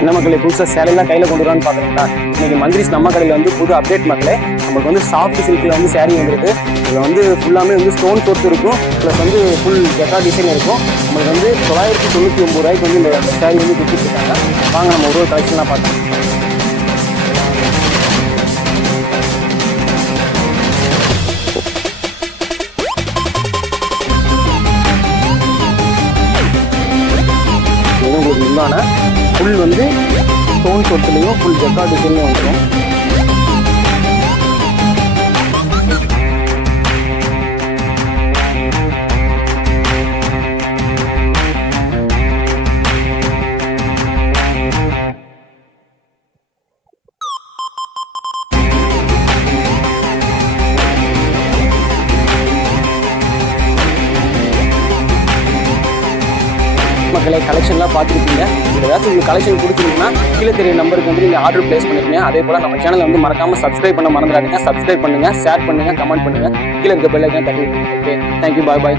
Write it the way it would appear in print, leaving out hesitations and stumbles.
என்ன மக்களே, புதுசாக சேலையெல்லாம் கையில் கொண்டு வரான்னு பார்க்குறீங்களா? இன்னைக்கு மந்திரிஸ் நம்ம கடையில் வந்து புது அப்டேட் மக்களே. நமக்கு வந்து சாஃப்ட் சில்கில் வந்து சேரீ வந்துருக்கு. இதில் வந்து ஃபுல்லாமே வந்து ஸ்டோன் ஒர்க் இருக்கும், ப்ளஸ் வந்து ஃபுல் ஜெக்கா டிசைன் இருக்கும். நம்மளுக்கு வந்து 999 ரூபாய்க்கு வந்து இந்த சேரீ வந்து கொடுத்துருக்காங்க. வாங்க நம்ம ஒரு கலெக்ஷன்லாம் பார்த்தோம். உங்களுக்கு இல்லான ஃபுல் வந்து ஸ்டோன் ஒர்க்லையும் ஃபுல் ஜெக்கா டிசைன்லையும் வந்துடும். மக்களை கலெக்ஷன்லாம் பார்த்துருக்கீங்க. ஏதாச்சும் உங்களுக்கு கலெக்ஷன் பிடிச்சிருந்தீங்கன்னா கீழே தெரிய நம்பருக்கு வந்து நீங்கள் ஆர்டர் பிளேஸ் பண்ணிருக்கீங்க. அதே போல் நம்ம சேனலை வந்து மறக்காமல் சப்ஸ்கிரைப் பண்ண மறந்துடாதீங்க. சப்ஸ்கிரைப் பண்ணுங்கள், ஷேர் பண்ணுங்கள், கமெண்ட் பண்ணுங்கள். கீழே இருக்க பெல் ஐக்கான் தட்டி. ஓகே, தேங்க்யூ, பாய் பாய்.